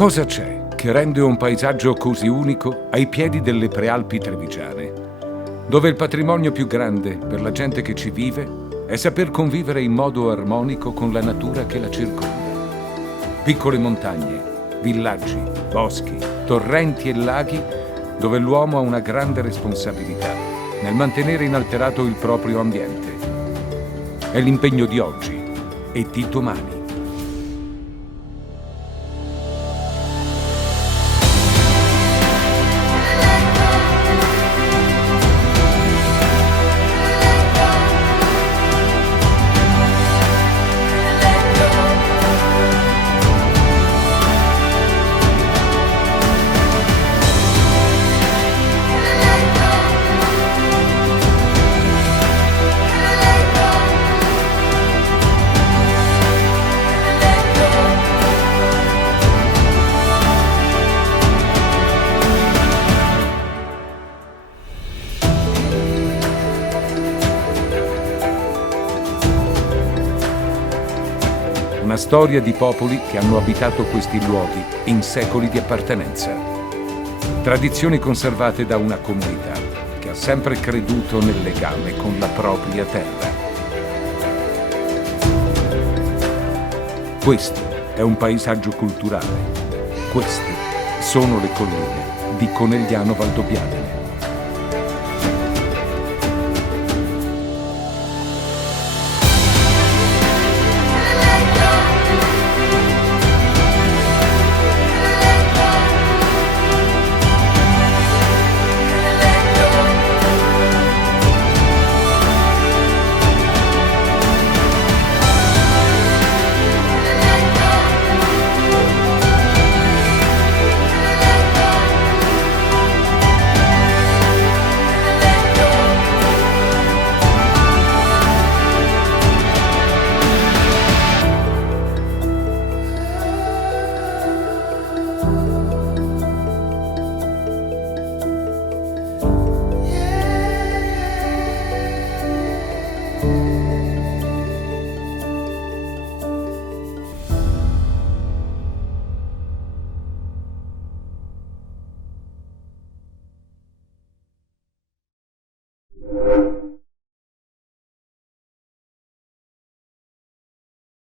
Cosa c'è che rende un paesaggio così unico ai piedi delle prealpi trevigiane, dove il patrimonio più grande per la gente che ci vive è saper convivere in modo armonico con la natura che la circonda? Piccole montagne, villaggi, boschi, torrenti e laghi dove l'uomo ha una grande responsabilità nel mantenere inalterato il proprio ambiente. È l'impegno di oggi e di domani. Una storia di popoli che hanno abitato questi luoghi in secoli di appartenenza. Tradizioni conservate da una comunità che ha sempre creduto nel legame con la propria terra. Questo è un paesaggio culturale. Queste sono le colline di Conegliano Valdobbiadene.